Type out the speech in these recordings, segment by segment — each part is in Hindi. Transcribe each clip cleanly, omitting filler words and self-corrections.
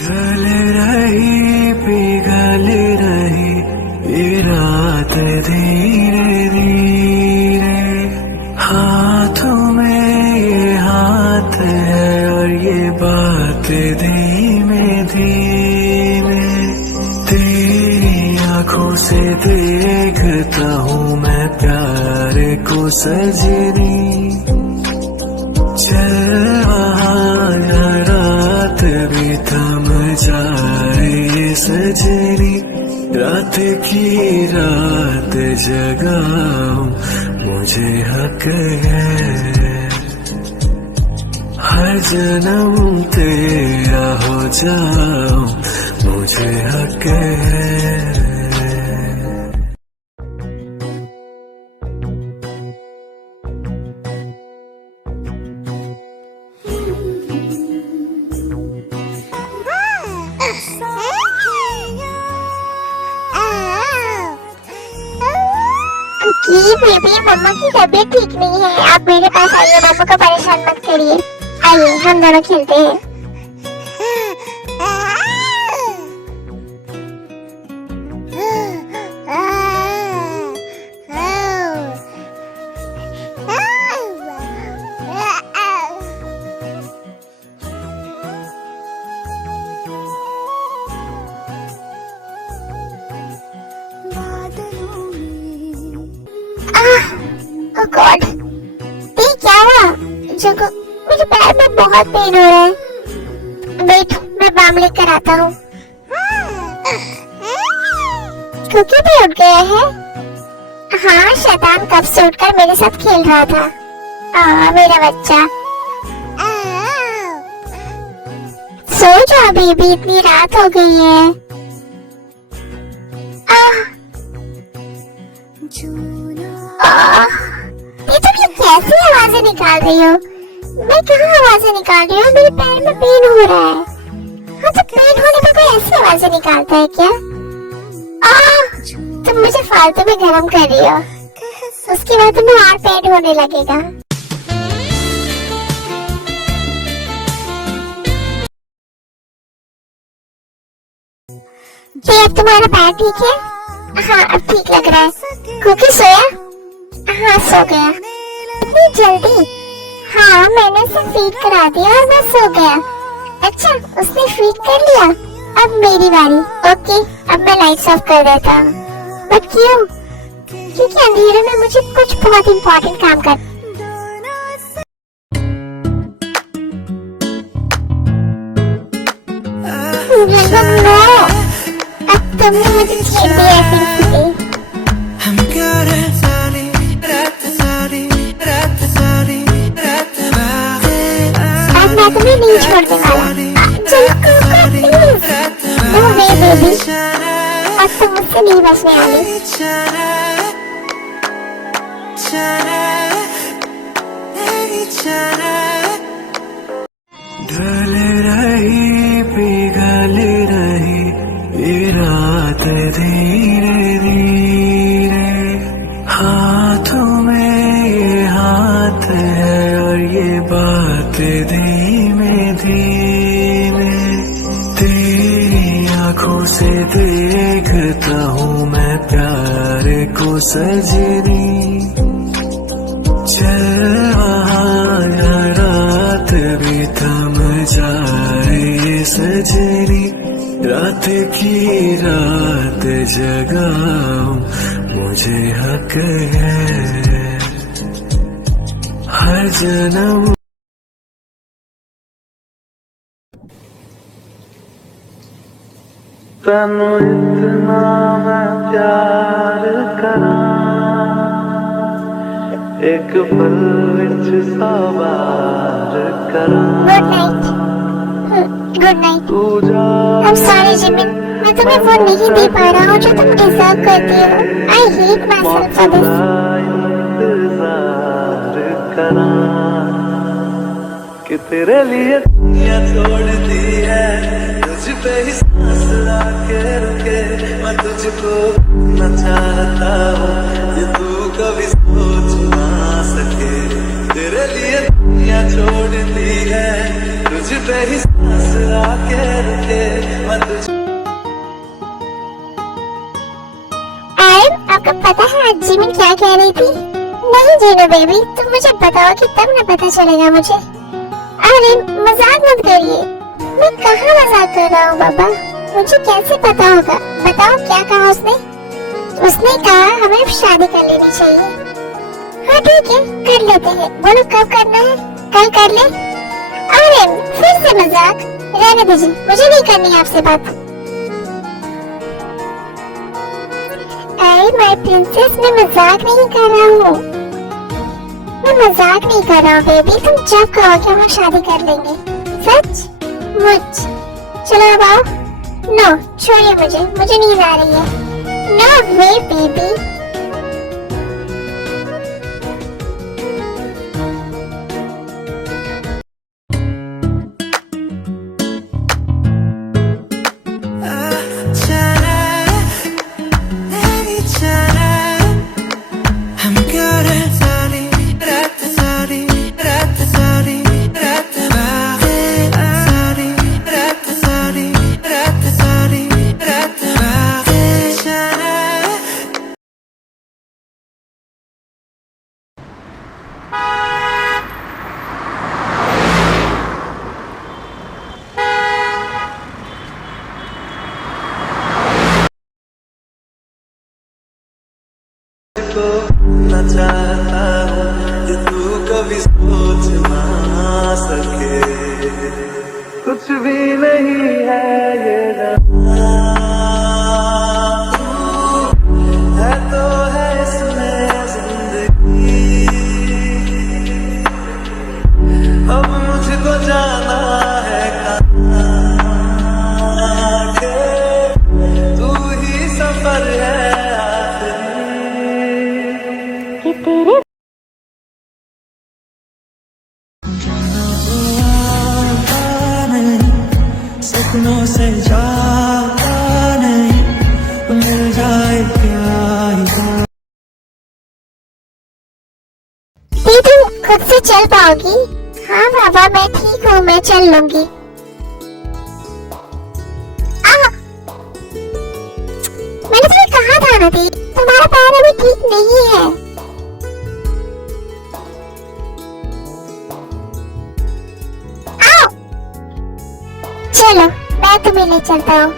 ढल रही पिघल रही ये रात धीरे धीरे, हाथों में ये हाथ है और ये बात धीमे धीमे। तेरी आंखों से देखता हूँ मैं प्यार को सजनी, चल वहाँ रात भी थम जाए ये सजनी। रात की रात जगाऊं मुझे हक है, हर जन्म तेरा हो जाऊं मुझे हक है। जी बेबी, मम्मा की तबीयत ठीक नहीं है, आप मेरे पास आइए, मम्मा को परेशान मत करिए। आइए हम दोनों खेलते हैं। ओह गॉड, ये क्या हुआ? जगह मेरे पैर में बहुत पेन हो रहा है। वेट, मैं बाम लेकर आता हूँ। कुकी भी उठ गया है। हाँ, शैतान कब से उठकर मेरे साथ खेल रहा था। मेरा बच्चा, सो जा बेबी, इतनी रात हो गई है। ये तुम ये कैसी आवाजें निकाल रही हो? मैं कहाँ आवाजें निकाल रही हूँ? मेरे पैर में पेन हो रहा है। हाँ, तो पेन होने पर कोई ऐसी आवाजें निकालता है क्या? तुम मुझे फालतू में गरम कर रही हो, उसके बाद तुम्हें और पेन होने लगेगा। अब तुम्हारा पैर ठीक है? हाँ, अब ठीक लग रहा है। कुकी सोया? हाँ, सो गया। इतनी जल्दी? हाँ, मैंने उसे फीड करा दिया और मैं सो गया। अच्छा, उसने फीड कर लिया, अब मेरी बारी। ओके, अब मैं लाइट्स ऑफ कर देता हूँ। बट क्यों? क्योंकि अंधेरे में मुझे कुछ बहुत इम्पोर्टेंट काम कर। अब तुमने मुझे छेड़ दिया फिर से। मैं तुम्हें नहीं छोड़ने वाला। चलो प्लीज, नो वे बेबी, अब तुम मुझसे नहीं बचने वाली। ढल रही पिघल रही ये रात धीरे धीरे, हाथों में ये हाथ है और ये बात धीमे धीमे। तेरी आंखों से देखता हूँ मैं प्यार को सजनी, चल वहाँ रात भी थम जाए ये सजनी। रात की रात जगाऊं मुझे हक है, हर जन्म। तनु इतना मैं प्यार करा, एक पल विच सवार करा। Good night. I'm sorry Jimin, मैं तुम्हें वो नहीं दे पा रहा हूँ जो तुम डिजर्व करती हो। I hate myself for this. इंतजार करा कि तेरे लिए दुनिया छोड़ दी है, तुझ पे ही सांस आके रुके। मैं तुझको न चाहता हूँ ये तू कभी सोच ना सके। तेरे लिए दुनिया छोड़ दी है, तुझ पे ही सांस आके रुके। जिमिन क्या कह रही थी? नहीं जीनो बेबी, तुम मुझे बताओगे तब ना पता चलेगा मुझे। अरे मजाक मत करिए। मैं कहाँ मजाक कर रहा हूँ बाबा, मुझे कैसे पता होगा? बताओ क्या कहा उसने? उसने कहा हमें शादी कर लेनी चाहिए। हाँ ठीक है, कर लेते हैं। बोलो कब करना है? कल कर ले। अरे फिर से मजाक, रहने दीजिए, मुझे नहीं करनी आपसे बात। अरे माय प्रिंसेस, मैं मजाक नहीं कर रहा हूँ, मैं मजाक नहीं कर रहा हूँ बेबी। तुम जब कहोगे हम शादी कर लेंगे। सच मुझ। चलो अब आओ। नो छोड़िए मुझे नींद आ रही है। नो वे बेबी। को ना चाहता हूँ कि तू कभी सोच ना सके। कुछ भी नहीं है ये जहां, तू है तो है इसमें जिंदगी। अब मुझको जाना है कहाँ के, तू ही सफर है तेरे सपनों से जाता नहीं, मिल जाए क्या तुम खुद से चल पाओगी? हाँ बाबा मैं ठीक हूँ, मैं चल लूंगी। मैंने तुम्हें कहा था ना दी, तुम्हारा पैर अभी ठीक नहीं है। आओ चलो मैं तुम्हें ले चलता हूँ।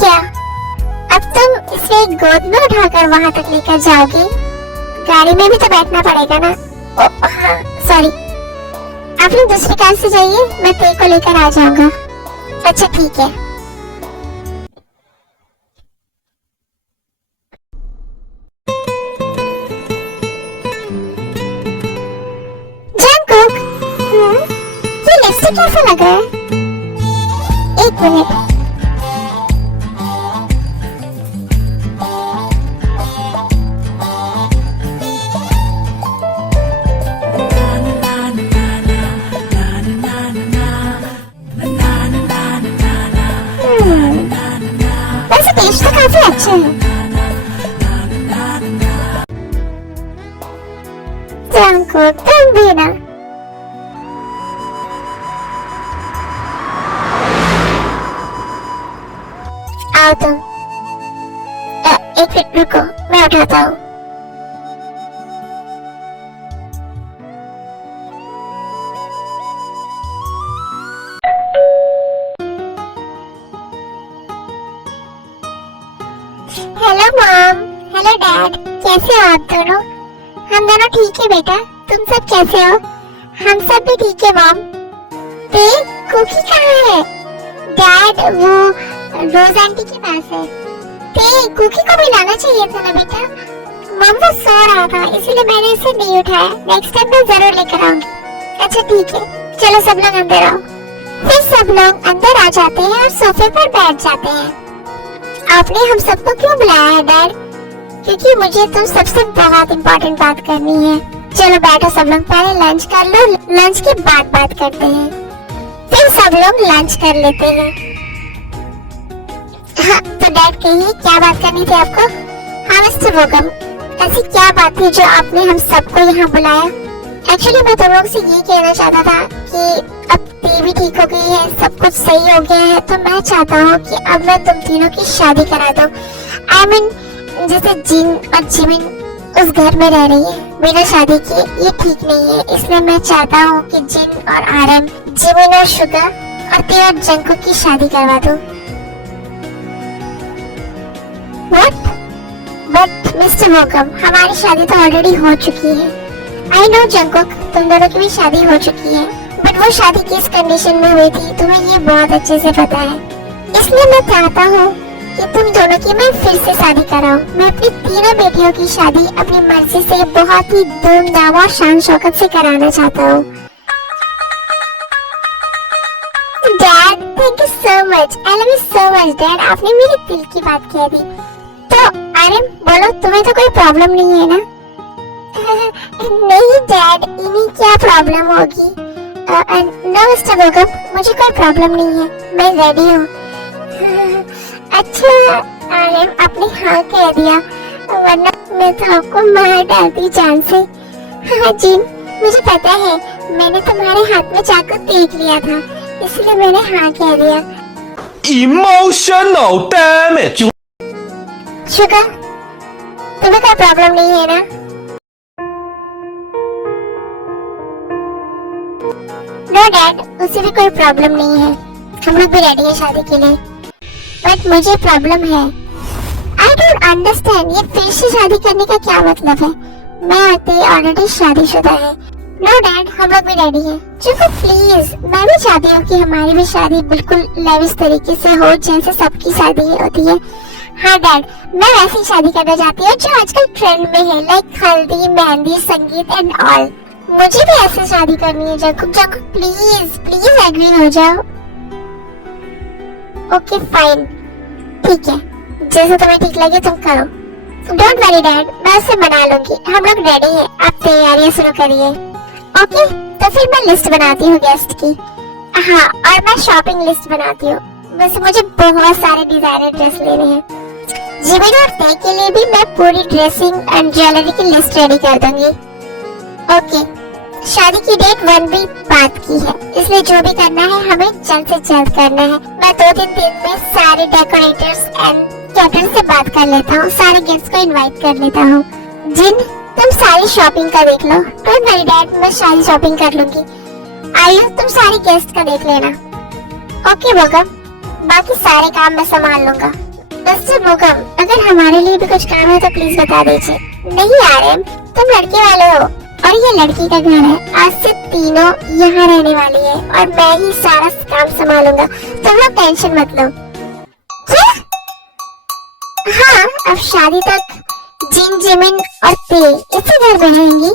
क्या अब तुम इसे गोद में उठाकर वहां तक लेकर जाओगी? गाड़ी में भी तो बैठना पड़ेगा ना। हाँ सॉरी, आप लोग दूसरी कार से जाइए, मैं तेरे को लेकर आ जाऊंगा। अच्छा ठीक है। जंगकुक, ये लिपस्टिक कैसा लग रहा है? एक मिनट। वैसे टेस्ट तो काफी अच्छा है। जंगकुक तुम भी ना। आओ तुम। एक मिनट रुको, मैं उठाता हूँ। हेलो मॉम, हेलो डैड, कैसे हो आप दोनों? हम दोनों ठीक है बेटा, तुम सब कैसे हो? हम सब भी ठीक है मॉम। कुकी कहाँ है? डैड वो रोज आंटी के पास है। कुकी को भी लाना चाहिए था ना बेटा। मॉम वो सो रहा था इसीलिए मैंने इसे नहीं उठाया। नेक्स्ट टाइम मैं जरूर लेकर आऊंगी। अच्छा ठीक है, चलो सब लोग अंदर आओ। फिर सब लोग अंदर आ जाते हैं और सोफे पर बैठ जाते हैं। आपने हम सबको क्यों बुलाया है डैड? क्योंकि मुझे तो सबसे बहुत इम्पोर्टेंट बात करनी है। चलो बैठो सब लोग, पहले लंच कर लो, लंच के बाद बात करते हैं। फिर सब लोग लंच कर लेते हैं। हाँ, तो डैड कहिए क्या बात करनी थी आपको? हाँ मिस्टर बोगम, ऐसी क्या बात थी जो आपने हम सबको यहाँ बुलाया? एक्चुअली मैं तुम लोग से ये कहना चाहता था कि अब टीवी ठीक हो गई है, सब कुछ सही हो गया है, तो मैं चाहता हूँ कि अब मैं तुम तीनों की शादी करा दूँ। I mean, जैसे जिन और जिमिन उस घर में रह रही है बिना शादी किए, ये ठीक नहीं है। इसलिए मैं चाहता हूँ कि जिन और आरएम, जिमिन और शुगर और ते और जंकुक की शादी करवा दूँ। What? But मिस्टर बोगम, हमारी शादी तो ऑलरेडी हो चुकी है। आई नो जंकुक, तुम दोनों की भी शादी हो चुकी है, बट वो शादी किस कंडीशन में हुई थी तुम्हें ये बहुत अच्छे से पता है। इसलिए मैं चाहता हूँ कि तुम दोनों की मैं फिर से शादी कराऊं। मैं अपनी तीनों बेटियों की शादी अपनी मर्जी से बहुत ही धूमधाम और शान शौकत से कराना चाहता हूँ। Dad, thank you so much, I love you so much dad, आपने मेरे दिल की बात कह दी। तो आर्यन बोलो, तुम्हें तो कोई प्रॉब्लम नहीं है ना? नहीं डैड, इन्हीं क्या प्रॉब्लम होगी? नो मिस्टर बोगम, मुझे कोई प्रॉब्लम नहीं है, मैं रेडी हूँ। अच्छा आर्यन, आपने हाँ कह दिया, वरना मैं तो आपको मार डालती जान से। हाँ जी, मुझे पता है, मैंने तुम्हारे हाथ में चाकू देख लिया था, इसलिए मैंने हाँ कह दिया। Emotional damage. शुगर, तुम्हें कोई प्रॉब्लम नहीं है ना? नो डैड, उसे भी कोई प्रॉब्लम नहीं है, हम लोग भी रेडी है शादी के लिए। बट मुझे प्रॉब्लम है। आई डोंट अंडरस्टैंड, ये फिर से शादी करने का क्या मतलब है? मैं और ते ऑलरेडी शादीशुदा है। नो डैड, हम लोग भी रेडी हैं। चुप प्लीज, मैं भी चाहती हूँ कि हमारी भी शादी बिल्कुल लेविश तरीके से हो जैसे सबकी शादी होती है। हाँ डैड, मैं वैसी शादी करना चाहती हूँ जो आजकल ट्रेंड में है, लाइक हल्दी, मेहंदी, संगीत एंड ऑल। मुझे भी ऐसे शादी करनी है। Jungkook, Jungkook please please agree हो जाओ। ओके फाइन, ठीक है, जैसे तुम्हें ठीक लगे तुम करो। डोंट वरी डैड, मैं उसे मना लूंगी। हम लोग रेडी हैं, आप तैयारियां शुरू करिए। ओके, तो फिर मैं लिस्ट बनाती हूँ गेस्ट की। हाँ, और मैं शॉपिंग लिस्ट बनाती हूँ। वैसे मुझे बहुत सारे डिजाइनर ड्रेस लेने हैं। जिमिन और ते के लिए भी मैं पूरी ड्रेसिंग एंड ज्वेलरी की लिस्ट रेडी कर दूंगी। ओके, शादी की डेट 1 वीक बाद की है, इसलिए जो भी करना है हमें जल्द से जल्द करना है। मैं 2-3 दिन में सारे डेकोरेटर्स एंड कैटरर से बात कर लेता हूँ, सारे गेस्ट को इनवाइट कर लेता हूँ। जिन, तुम सारी शॉपिंग का देख लो। डोंट वरी डैड, मैं सारी शॉपिंग कर लूंगी। आयु, तुम सारे गेस्ट का देख लेना। ओके बोगम, बाकी सारे काम मैं संभाल लूंगा। मिस्टर बोगम, अगर हमारे लिए भी कुछ काम है तो प्लीज बता दीजिए। नहीं आर्यन, तुम लड़के वाले हो और ये लड़की का घर है। आज से तीनों यहाँ रहने वाली है और मैं ही सारा काम संभालूंगा, तुम लोग टेंशन मत लो। क्या? हाँ, अब शादी तक जिन, जिमिन और ते इसी घर में रहेंगी।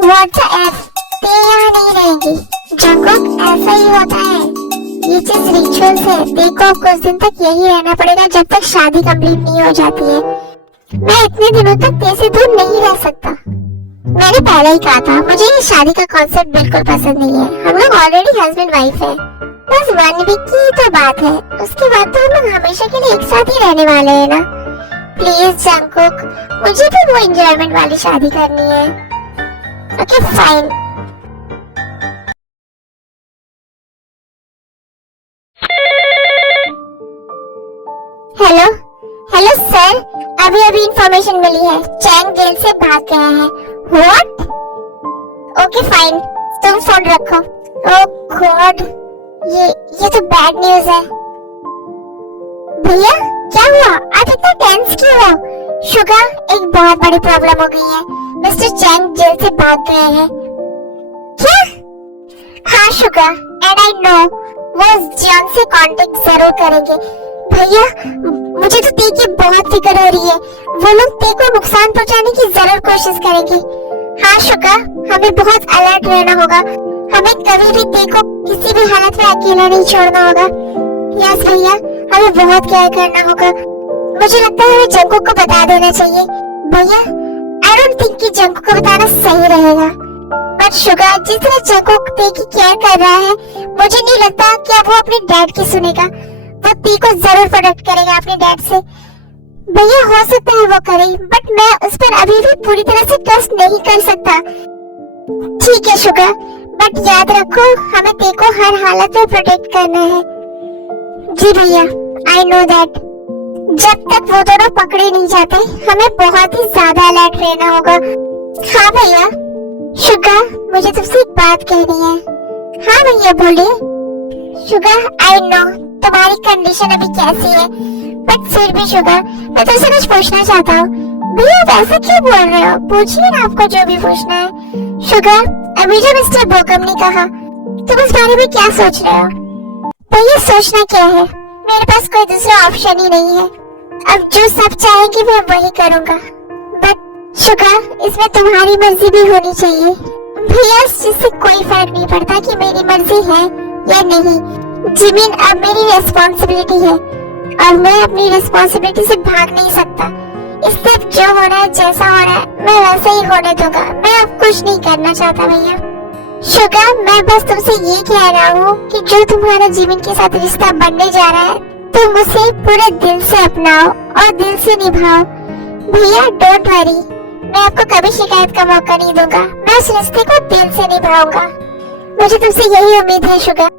व्हाट्सएप, ते यहाँ नहीं रहेंगी। जंकुक, ऐसा ही होता है, ये चीज रिचुअल्स है। देखो, कुछ दिन तक यही रहना पड़ेगा जब तक शादी कंप्लीट नहीं हो जाती है। मैं इतने दिनों तक ते से दूर नहीं रह सकता। मैंने पहले ही कहा था, मुझे ये शादी का कॉन्सेप्ट बिल्कुल पसंद नहीं है। हम लोग ऑलरेडी हस्बैंड वाइफ है, बस 1 वीक की तो बात है, उसके बाद तो हम लोग हमेशा के लिए एक साथ ही रहने वाले हैं ना। प्लीज जंकुक, मुझे भी वो एंजॉयमेंट वाली शादी करनी है। Okay fine. Hello hello sir, अभी इंफॉर्मेशन मिली है, चैंग जेल से भाग गया है। व्हाट? ओके फाइन, तुम फोन रखो। ओह गॉड, ये तो बैड न्यूज़ है। भैया क्या हुआ? आप इतना टेंस क्यों हो? शुगर, एक बहुत बड़ी प्रॉब्लम हो गई है। मिस्टर चैंग जेल से भाग गए हैं। क्या? हाँ शुगर, एंड आई नो वो जॉन से कांटेक्ट जरूर करेंगे। भैया मुझे तो ते की बहुत फिक्र हो रही है, वो लोग ते को नुकसान पहुंचाने की जरूर कोशिश करेंगे। हाँ शुगर, हमें बहुत अलर्ट रहना होगा, हमें कभी भी ते को किसी भी हालत में अकेला नहीं छोड़ना होगा। यस भैया, हमें बहुत केयर करना होगा। मुझे लगता है हमें जंकुक को बता देना चाहिए भैया आई डोंट थिंक कि जंकू को बताना सही रहेगा, बट शुगर जिस तरह जंकू टी की केयर कर रहा है मुझे नहीं लगता कि अब वो अपने डैड की सुनेगा। वो टी को जरूर प्रोटेक्ट करेगा अपने डैड से। भैया हो सकता है वो करे, बट मैं उस पर अभी भी पूरी तरह से ट्रस्ट नहीं कर सकता। ठीक है शुगर, बट याद रखो हमें टी को हर हालत में प्रोटेक्ट करना है। जी भैया आई नो दैट। जब तक वो दोनों पकड़े नहीं जाते हमें बहुत ही ज्यादा अलर्ट रहना होगा। हाँ भैया। शुगर मुझे तुमसे एक बात कहनी है। हाँ भैया बोलिए। शुगर आई नो तुम्हारी कंडीशन अभी कैसी है, बट फिर भी शुगर मैं तुमसे कुछ पूछना चाहता हूँ। भैया आप ऐसा क्यों बोल रहे हो, पूछिए ना आपको जो भी पूछना है। शुगर अभी जो मिस्टर बोकम ने कहा तुम इस बारे में क्या सोच रहे हो? भैया सोचना क्या है, मेरे पास कोई दूसरा ऑप्शन ही नहीं है। अब जो सब चाहेंगे मैं वही करूँगा। बट शुगर इसमें तुम्हारी मर्जी भी होनी चाहिए। भैया इस चीज से कोई फर्क नहीं पड़ता कि मेरी मर्जी है या नहीं। जिमिन अब मेरी रेस्पॉन्सिबिलिटी है और मैं अपनी रेस्पॉन्सिबिलिटी से भाग नहीं सकता। इसलिए जो हो रहा है जैसा हो रहा है मैं वैसे ही होने दूंगा। मैं अब कुछ नहीं करना चाहता भैया। शुगर मैं बस तुमसे ये कह रहा हूँ कि जो तुम्हारा जिमिन के साथ रिश्ता बनने जा रहा है तुम उसे पूरे दिल से अपनाओ और दिल से निभाओ। भैया डोंट वरी, मैं आपको कभी शिकायत का मौका नहीं दूंगा। मैं उस रिश्ते को दिल से निभाऊंगा। मुझे तुमसे यही उम्मीद है शुगर।